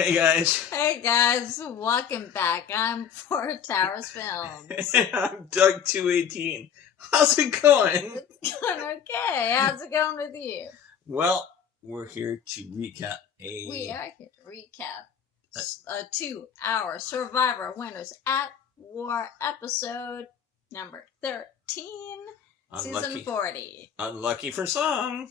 Hey guys, Hey guys, welcome back. I'm for Towers Films. I'm Doug218. How's it going? It's going okay. How's it going with you? Well, we're here to recap We are here to recap a 2-hour Survivor Winners at War episode number 13, season 40. Unlucky for some.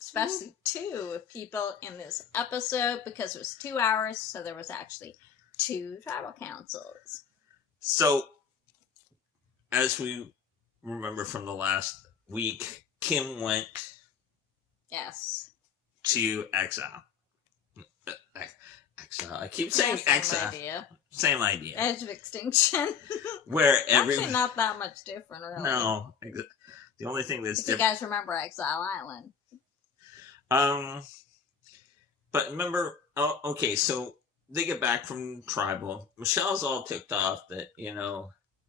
Especially two people in this episode because it was 2 hours, so there was actually 2 tribal councils. So, as we remember from the last week, Kim went to exile. Exile. I keep saying exile. Same idea. Edge of extinction. Where actually not that much different, really. No. The only thing that's different. If you guys remember Exile Island. But remember, okay, so they get back from tribal. Michelle's all ticked off that,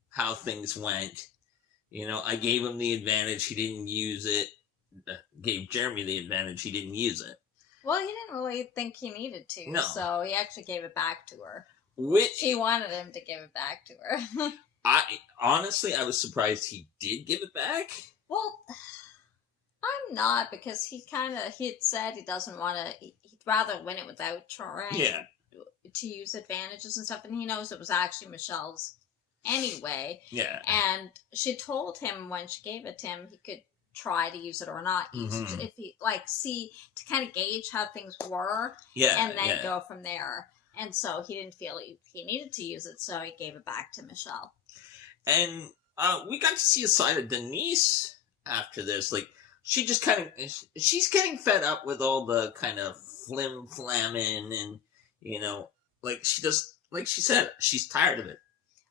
how things went. I gave him the advantage, he didn't use it. Gave Jeremy the advantage, he didn't use it. Well, he didn't really think he needed to, no. So he actually gave it back to her. Which she wanted him to give it back to her. I was surprised he did give it back. Well, I'm not, because he had said he doesn't want to, he'd rather win it without trying to use advantages and stuff, and he knows it was actually Michelle's anyway. Yeah. And she told him when she gave it to him, he could try to use it or not use it, if he, see, to kind of gauge how things were, and then go from there. And so he didn't feel he needed to use it, so he gave it back to Michelle. And we got to see a side of Denise after this, she just she's getting fed up with all the kind of flim-flamming and, like she said, she's tired of it.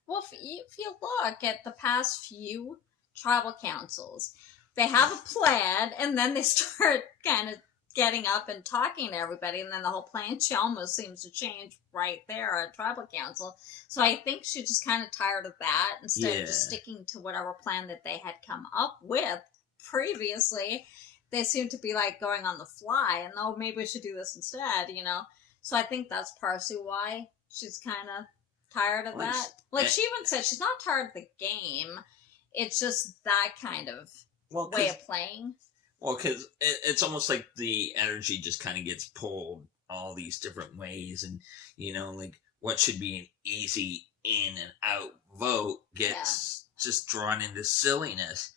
Well, if you look at the past few tribal councils, they have a plan, and then they start kind of getting up and talking to everybody, and then the whole plan almost seems to change right there at tribal council. So I think she's just kind of tired of that, instead of just sticking to whatever plan that they had come up with previously. They seem to be going on the fly, and maybe we should do this instead, So I think that's partially why she's kind of tired of that. She even said she's not tired of the game, it's just that kind of way of playing. Well, because it's almost like the energy just kind of gets pulled all these different ways, and what should be an easy in and out vote gets just drawn into silliness.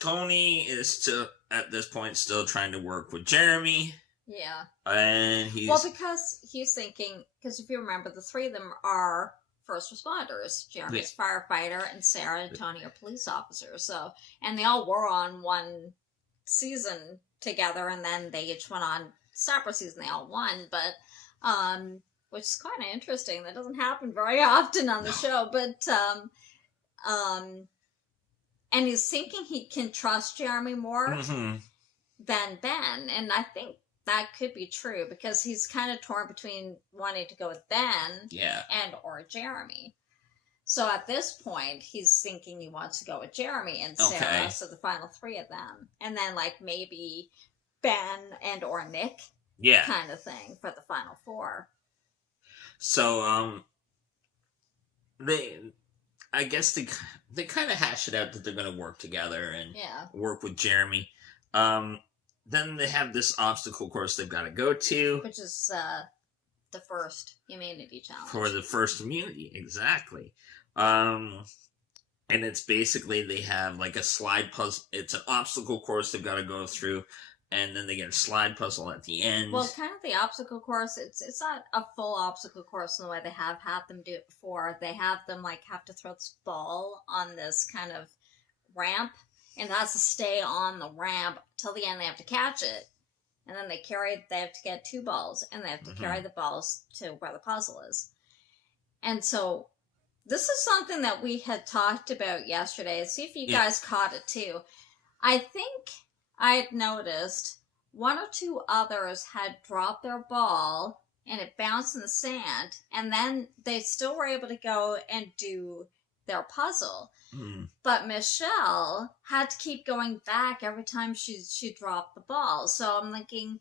Tony is at this point still trying to work with Jeremy. Yeah. And he's... Well, because he's thinking... Because if you remember, the three of them are first responders. Jeremy's firefighter, and Sarah and Tony are police officers. So, and they all were on one season together, and then they each went on separate season. They all won, but... which is kind of interesting. That doesn't happen very often on the show. But... and he's thinking he can trust Jeremy more than Ben. And I think that could be true, because he's kind of torn between wanting to go with Ben and or Jeremy. So at this point, he's thinking he wants to go with Jeremy and Sarah, so the final 3 of them. And then maybe Ben and or Nick kind of thing for the final 4. So, I guess they kind of hash it out that they're going to work together and work with Jeremy. Then they have this obstacle course they've got to go to. Which is the first immunity challenge. For the first immunity, exactly. And it's basically they have a slide puzzle. It's an obstacle course they've got to go through. And then they get a slide puzzle at the end. Well, kind of the obstacle course, it's not a full obstacle course in the way they have had them do it before. They have them, have to throw this ball on this kind of ramp, and it has to stay on the ramp till the end. They have to catch it. And then they have to get 2 balls, and they have to carry the balls to where the puzzle is. And so, this is something that we had talked about yesterday. See if you guys caught it too. I think... I had noticed 1 or 2 others had dropped their ball and it bounced in the sand, and then they still were able to go and do their puzzle. But Michelle had to keep going back every time she dropped the ball. So I'm thinking,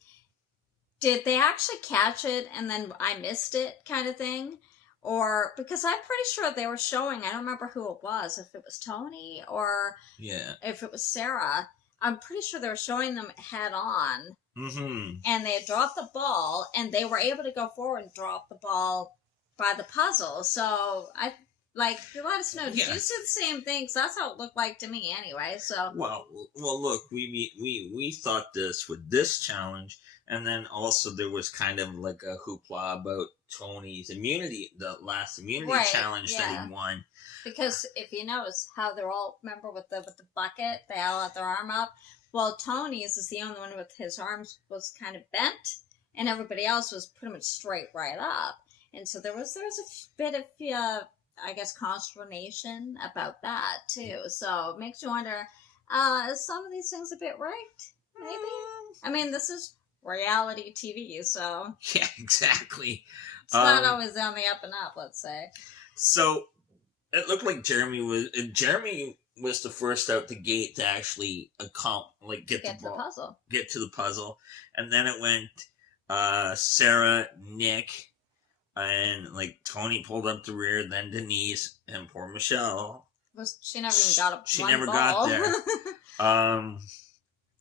did they actually catch it and then I missed it kind of thing? Or, because I'm pretty sure they were showing, I don't remember who it was, if it was Tony or Yeah. if it was Sarah. I'm pretty sure they were showing them head on. Mm-hmm. And they had dropped the ball, and they were able to go forward and drop the ball by the puzzle. So, let us know, did Yeah. you see the same thing? 'Cause that's how it looked like to me anyway, so. Well, look, we thought this with this challenge, and then also there was kind of like a hoopla about Tony's immunity, the last immunity Right, challenge that yeah. he won. Because if you notice how they're all, remember with the bucket, they all had their arm up. Well, Tony's is the only one with his arms was kind of bent, and everybody else was pretty much straight right up. And so there was a bit of I guess consternation about that too. So it makes you wonder, is some of these things a bit rigged? Maybe. I mean, this is reality TV, so Yeah, exactly. it's not always on the up and up. Let's say. So it looked like Jeremy was the first out the gate to actually get to the puzzle. Get to the puzzle, and then it went Sarah, Nick, and like Tony pulled up the rear, then Denise, and poor Michelle. She never even got She one never ball. got there.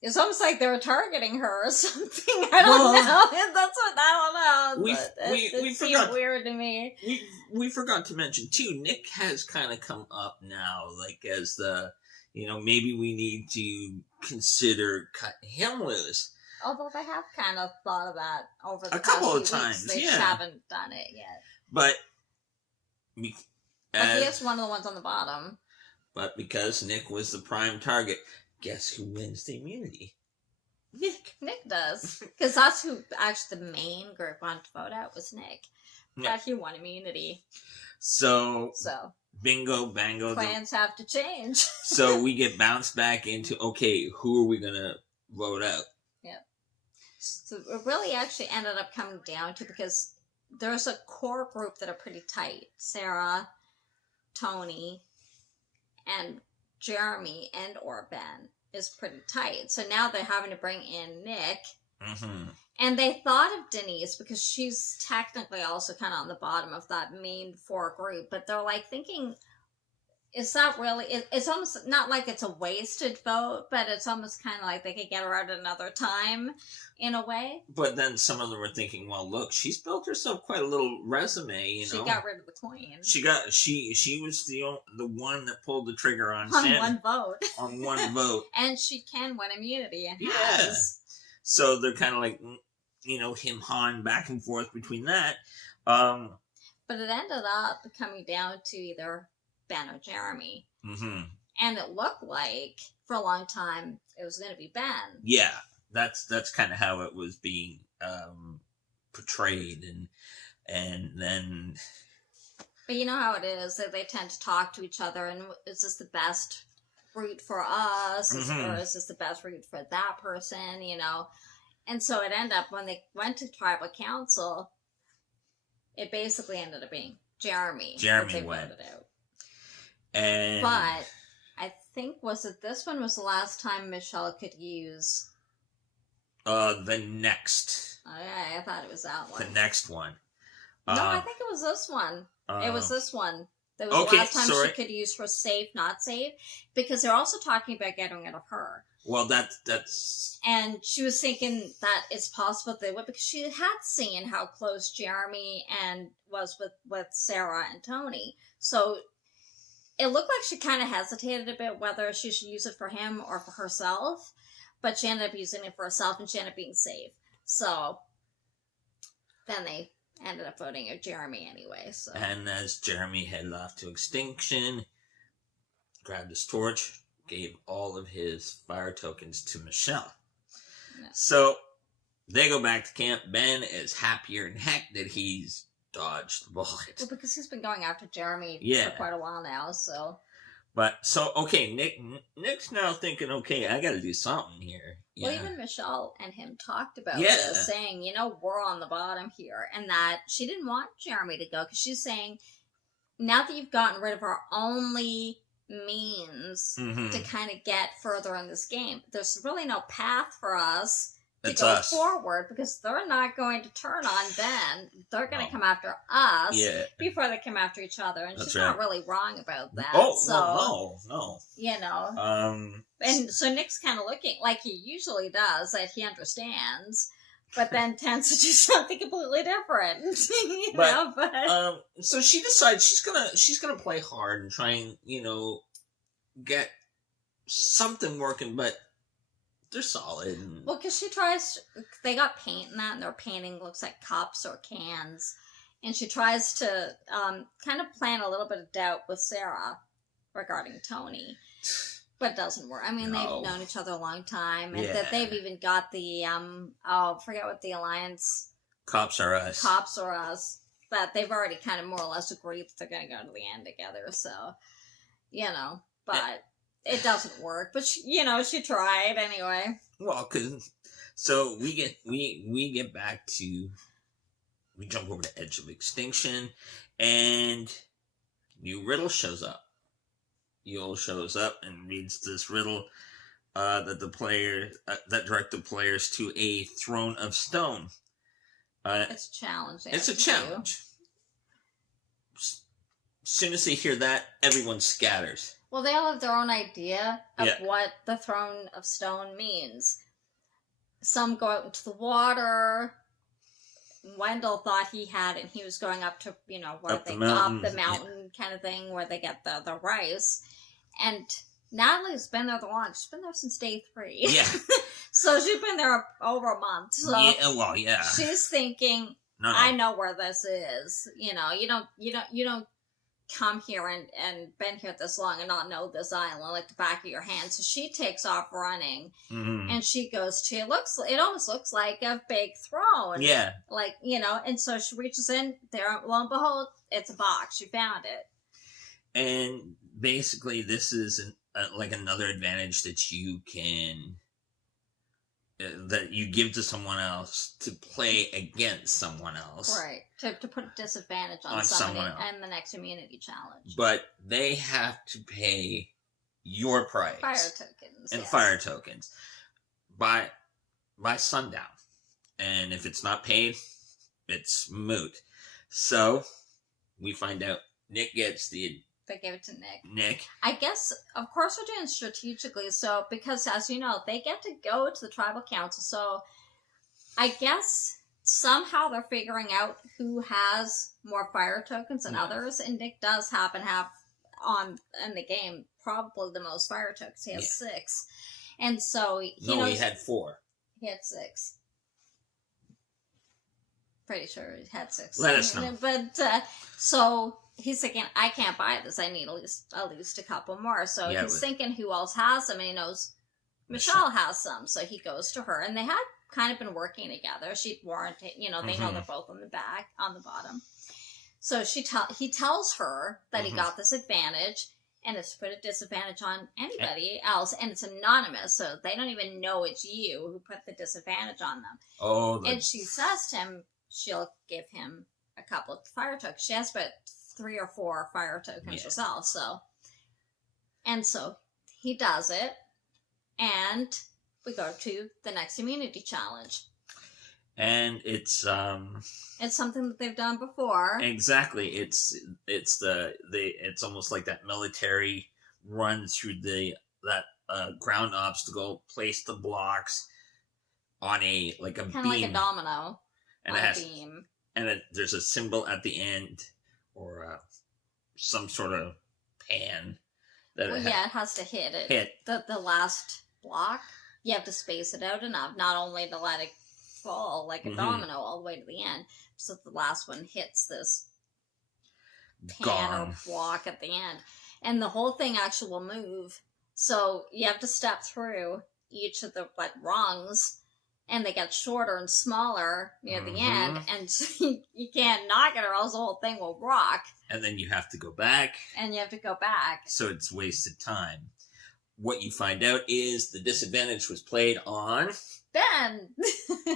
It's almost like they were targeting her or something. I don't know. That's what I don't know. We seemed forgot weird to me. We forgot to mention too. Nick has kind of come up now, like as the maybe we need to consider cutting him loose. Although they have kind of thought of that over the a couple of past few times. weeks. They yeah, haven't done it yet. But He is one of the ones on the bottom. But because Nick was the prime target, guess who wins the immunity? Nick. Nick does. Because that's who actually the main group wanted to vote out was Nick. Yeah. But he won immunity. So bingo, bango. Plans have to change. So we get bounced back into, okay, who are we going to vote out? Yeah. So it really actually ended up coming down to, because there's a core group that are pretty tight. Sarah, Tony, and Jeremy and or Ben is pretty tight. So now they're having to bring in Nick. Mm-hmm. And they thought of Denise because she's technically also kind of on the bottom of that main four group. But they're like thinking, is that really... It's almost not like it's a wasted vote, but it's almost kind of like they could get her out another time in a way. But then some of them were thinking, well, look, she's built herself quite a little resume, She got rid of the queen. She was the one that pulled the trigger on one vote. On one vote. And she can win immunity and yeah. has. So they're kind of like, him-hawing back and forth between that. But it ended up coming down to either Ben or Jeremy. Mm-hmm. And it looked like, for a long time, it was going to be Ben. Yeah, that's kind of how it was being portrayed. And then... But you know how it is, that they tend to talk to each other, and is this the best route for us? Mm-hmm. Or is this the best route for that person, And so it ended up, when they went to tribal council, it basically ended up being Jeremy. Jeremy went. Out. And... But I think, this one was the last time Michelle could use... the next... Oh, yeah, I thought it was that one. The next one. No, I think it was this one. It was this one. That was okay, the last time sorry. she could use for safe, not safe. Because they're also talking about getting rid of her. Well, that's... And she was thinking that it's possible they would, because she had seen how close Jeremy was with Sarah and Tony. So it looked like she kind of hesitated a bit whether she should use it for him or for herself. But she ended up using it for herself, and she ended up being safe. So then they ended up voting out Jeremy anyway. So. And as Jeremy headed off to extinction, grabbed his torch, gave all of his fire tokens to Michelle. Yeah. So they go back to camp. Ben is happier than heck that he's dodged the bullet. Well, because he's been going after Jeremy for quite a while now, so... But, okay, Nick's now thinking, okay, I gotta do something here. Well, even Michelle and him talked about this, saying, we're on the bottom here, and that she didn't want Jeremy to go, because she's saying, now that you've gotten rid of our only means to kind of get further in this game, there's really no path for us to It's go us. forward because they're not going to turn on Ben. They're going to No. come after us Yeah. before they come after each other. And That's she's not right. really wrong about that. Oh, so, no. you know. And so Nick's kind of looking like he usually does, that he understands, but then tends to do something completely different. So she decides she's gonna play hard and try and get something working, but they're solid. Well, because they got paint in that, and their painting looks like cups or cans, and she tries to kind of plant a little bit of doubt with Sarah regarding Tony. But it doesn't work. I mean, No. they've known each other a long time, and Yeah. that they've even got the I forget what the alliance Cops are us. cops or us, that they've already kind of more or less agreed that they're going to go to the end together. So, but it doesn't work. But she tried anyway. Well, so we get back to, we jump over to Edge of Extinction, and new riddle shows up. Yul shows up and reads this riddle that directed players to a throne of stone. It's a challenge. It's a challenge. As soon as they hear that, everyone scatters. Well, they all have their own idea of Yeah. what the throne of stone means. Some go out into the water. Wendell thought he had, and he was going up to, where Up the they mountain. up the mountain kind of thing, where they get the rice. And Natalie's been there the longest. She's been there since day 3. Yeah. So she's been there over a month. So yeah. she's thinking, No. I know where this is. You don't come here and been here this long and not know this island like the back of your hand. So she takes off running, Mm-hmm. and she goes to, it almost looks like a big throne. Yeah. Like, and so she reaches in there, lo and behold, it's a box. She found it. And basically, this is like another advantage that you can that you give to someone else to play against someone else. Right. To put a disadvantage on On somebody someone else. and the next immunity challenge. But they have to pay your price. Fire tokens. And yes. fire tokens by sundown. And if it's not paid, it's moot. So we find out Nick gets They gave it to Nick. Nick. I guess, of course, we're doing strategically. So, because as you know, they get to go to the tribal council. So, I guess somehow they're figuring out who has more fire tokens than others. And Nick does happen to have in the game probably the most fire tokens. He has 6. And so he had 4. He had 6. Pretty sure he had 6. Let us know. But so he's thinking, I can't buy this. I need at least a couple more. So he's thinking who else has them, and he knows Michelle has some. So he goes to her, and they had kind of been working together. She'd warranted, they know they're both on the bottom. So he tells her that he got this advantage, and it's put a disadvantage on anybody else, and it's anonymous, so they don't even know it's you who put the disadvantage on them. Oh, and she says to him she'll give him a couple of fire tokens. She has about 3 or 4 fire tokens herself, so he does it, and we go to the next immunity challenge. And it's something that they've done before. Exactly. It's almost like that military run through that ground obstacle. Place the blocks on a beam, kind of like a domino, and on a beam. And there's a symbol at the end, or some sort of pan that it has to hit it. Hit the last block. You have to space it out enough, not only to let it fall like a domino all the way to the end, so the last one hits this pan or block at the end, and the whole thing actually will move. So you have to step through each of the rungs, and they get shorter and smaller near the end, and so you can't knock it, or else the whole thing will rock. And then you have to go back. So it's wasted time. What you find out is the disadvantage was played on Ben.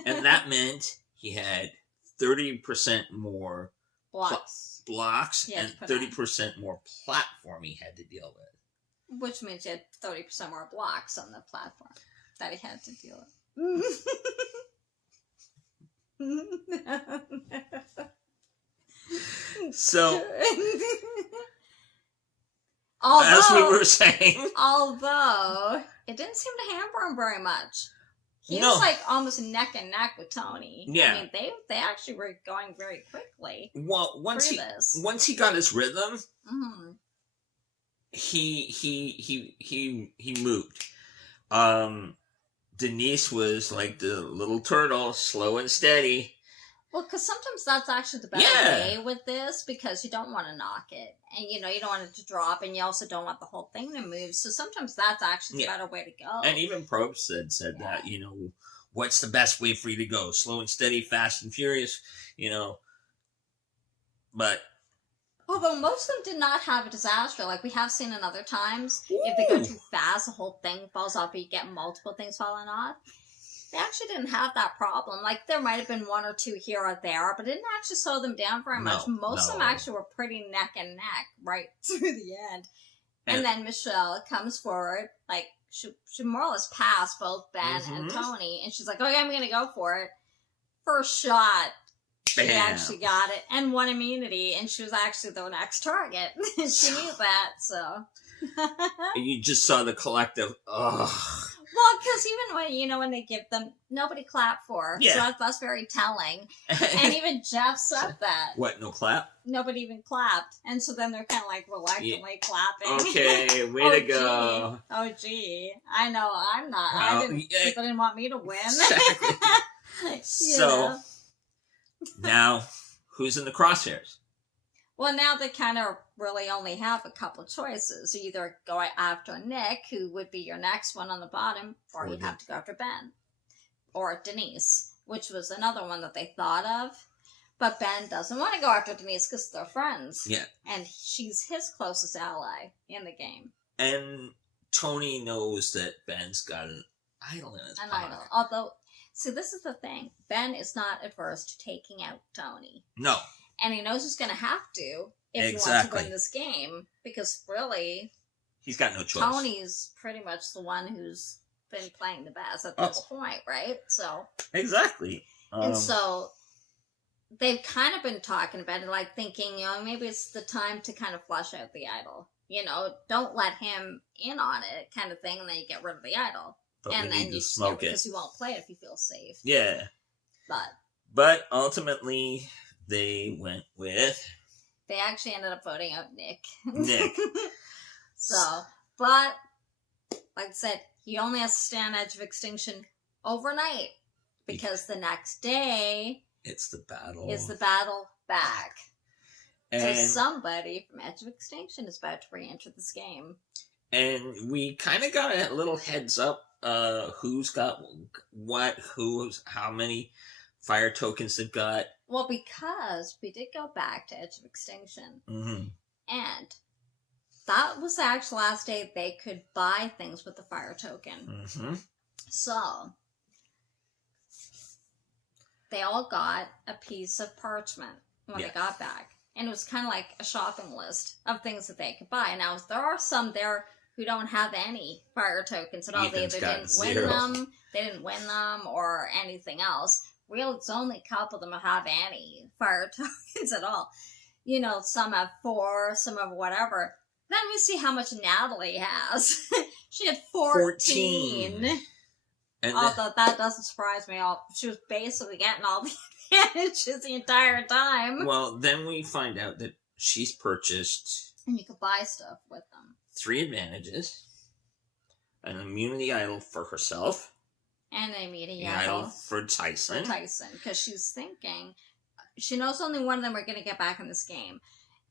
And that meant he had 30% more blocks and 30% more platform he had to deal with. Which means he had 30% more blocks on the platform that he had to deal with. So, although, as we were saying, although it didn't seem to hamper him very much. He No. was like almost neck and neck with Tony. Yeah. I mean, they actually were going very quickly well, once through he this. once he got his rhythm, Hmm. he moved. Denise was like the little turtle, slow and steady. Well, because sometimes that's actually the better Yeah. way with this, because you don't want to knock it, and you don't want it to drop, and you also don't want the whole thing to move. So sometimes that's actually the Yeah. better way to go. And even Probst said Yeah. that, what's the best way for you to go? Slow and steady, fast and furious, But Although most of them did not have a disaster, like we have seen in other times. If they go Ooh. too fast, the whole thing falls off, or you get multiple things falling off. They actually didn't have that problem. Like, there might have been one or two here or there, but it didn't actually slow them down very much. No, Most of them no. actually were pretty neck and neck right through the end. And then Michelle comes forward, like, she more or less passed both Ben and Mhm. Tony, and she's like, okay, I'm going to go for it. First shot, she Bam. actually got it, and won immunity, and she was actually the next target. She knew that, so... You just saw the collective, ugh. Well, because even when they give them, nobody clapped for her. Yeah. So that's very telling. And even Jeff said that. What, no clap? Nobody even clapped. And so then they're kind of like reluctantly clapping. Okay, way to go. Oh, gee. I know, I'm not. Well, People didn't want me to win. Exactly. Yeah. So, now, who's in the crosshairs? Well, now they kind of really only have a couple of choices. You either go after Nick, who would be your next one on the bottom, or you'd have to go after Ben. Or Denise, which was another one that they thought of. But Ben doesn't want to go after Denise because they're friends. Yeah. And she's his closest ally in the game. And Tony knows that Ben's got an idol in his An pocket. idol. Although, see, this is the thing. Ben is not adverse to taking out Tony. No. And he knows he's going to have to if he wants Exactly. to win this game. Because really, He's got no choice. Tony's pretty much the one who's been playing the best at this point, right? So, Exactly. and so they've kind of been talking about it, like thinking, maybe it's the time to kind of flush out the idol. Don't let him in on it, kind of thing, and then you get rid of the idol. But And we then need you to smoke it. because you won't play it if you feel safe. Yeah. But ultimately, they went with They actually ended up voting out Nick. Nick. So, but like I said, he only has to stay on Edge of Extinction overnight because the next day It's the battle. is the battle back. So and somebody from Edge of Extinction is about to re-enter this game. and we kind of got a little heads up. Who's got what? How many fire tokens they've got? Well, because we did go back to Edge of Extinction, Mm-hmm. and that was the actual last day they could buy things with the fire token. Mm-hmm. So, they all got a piece of parchment when Yeah. they got back. And it was kind of like a shopping list of things that they could buy. Now, there are some there who don't have any fire tokens at all. They Ethan's either got didn't zero. they didn't win them, or anything else. Really, it's only a couple of them who have any fire tokens at all. Some have 4, some have whatever. Then we see how much Natalie has. She had 14. And Although that doesn't surprise me. She was basically getting all the advantages the entire time. well, then we find out that she's purchased And you could buy stuff with them. 3 advantages, an immunity idol for herself, And they meet a an idol idol for Tyson. for Tyson. Because she's thinking, she knows only one of them are going to get back in this game.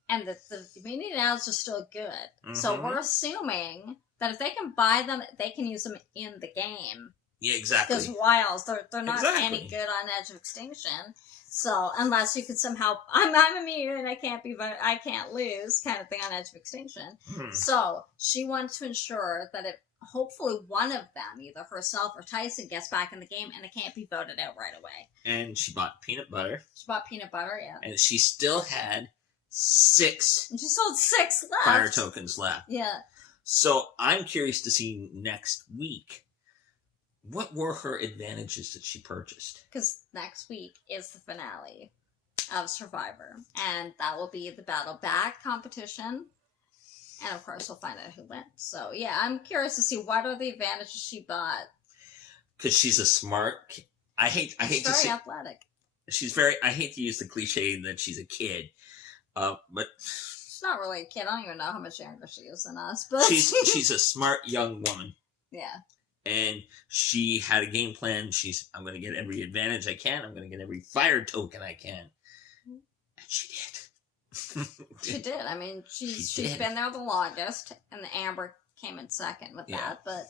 And the immunity idols are still good. So Mhm. we're assuming that if they can buy them, they can use them in the game. Yeah, exactly. Because why else? They're not Exactly. any good on Edge of Extinction. So unless you could somehow, I'm immune, I can't lose, kind of thing on Edge of Extinction. Hmm. So she wanted to ensure that hopefully one of them, either herself or Tyson, gets back in the game, and it can't be voted out right away. And she bought peanut butter, She bought peanut butter, yeah, and she still had 6 and she sold 6 left. fire tokens left. Yeah. So I'm curious to see next week what were her advantages that she purchased? Because next week is the finale of Survivor, and that will be the Battle Back competition. And of course, we'll find out who wins. So yeah, I'm curious to see what are the advantages she bought. Because she's a smart. I hate to She's say very athletic. she's very. I hate to use the cliche that she's a kid, but She's not really a kid. I don't even know how much younger she is than us, but she's a smart young woman. yeah. And she had a game plan. I'm going to get every advantage I can. I'm going to get every fire token I can. And she did. She did. I mean, she's did. been there the longest, and the Amber came in second with Yeah. that. But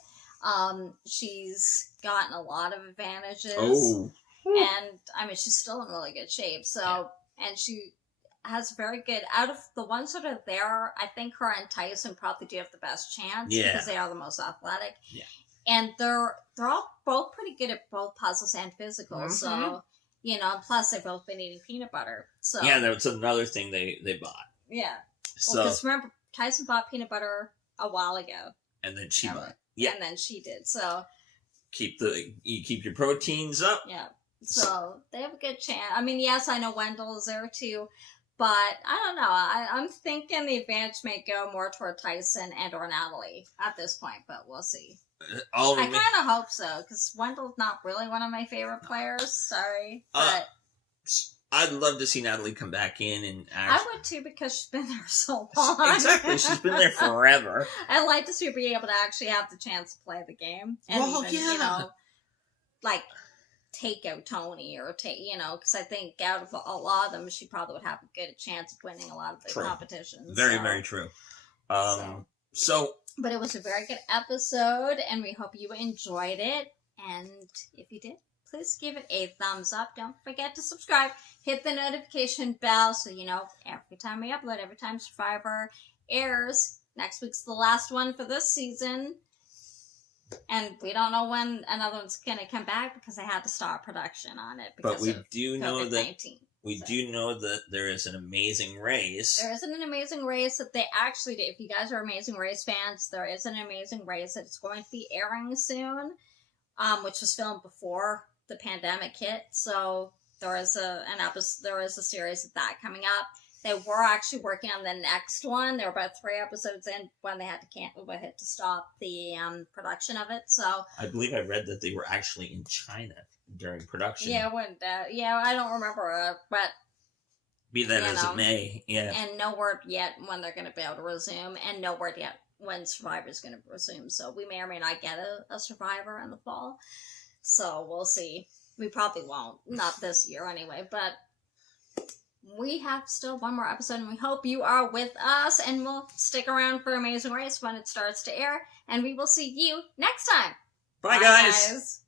she's gotten a lot of advantages. Oh. And I mean, she's still in really good shape. So, and she has very good. Out of the ones that are there, I think her and Tyson probably do have the best chance because they are the most athletic. Yeah. And they're all both pretty good at both puzzles and physicals. Mhm. So, you know, plus they've both been eating peanut butter. So Yeah, that's another thing they bought. yeah. So Well, because remember, Tyson bought peanut butter a while ago. and then she Remember? bought. Yeah. And then she did. So You keep your proteins up. yeah. So they have a good chance. I mean, yes, I know Wendell is there too, but I don't know. I'm thinking the advantage may go more toward Tyson and or Natalie at this point, but we'll see. All I rema- kind of hope so because Wendell's not really one of my favorite players. Sorry, but I'd love to see Natalie come back in and I actually. would too because she's been there so long. Exactly, she's been there forever. I'd like to see her be able to actually have the chance to play the game and Well, even, yeah. you know, like take out Tony or take, you know, because I think out of a lot of them, she probably would have a good chance of winning a lot of the True. competitions. Very, so. very true. So. So But it was a very good episode, and we hope you enjoyed it. And if you did, please give it a thumbs up. Don't forget to subscribe. Hit the notification bell so you know every time we upload, every time Survivor airs. Next week's the last one for this season. And we don't know when another one's going to come back because they had to start production on it because but we of do know that COVID-19. we do know that there is an amazing race. There isn't an Amazing Race that they actually did. If you guys are Amazing Race fans, there is an Amazing Race that's going to be airing soon, which was filmed before the pandemic hit. So there is there is a series of that coming up. They were actually working on the next one. They were about 3 episodes in when they had to stop the production of it. So I believe I read that they were actually in China during production. yeah, I don't remember, but. Be that you as know. it may, yeah. And no word yet when they're going to be able to resume, and no word yet when Survivor's going to resume. So we may or may not get a Survivor in the fall. So we'll see. We probably won't. Not this year anyway, but we have still one more episode, and we hope you are with us, and we'll stick around for Amazing Race when it starts to air, and we will see you next time. Bye, guys.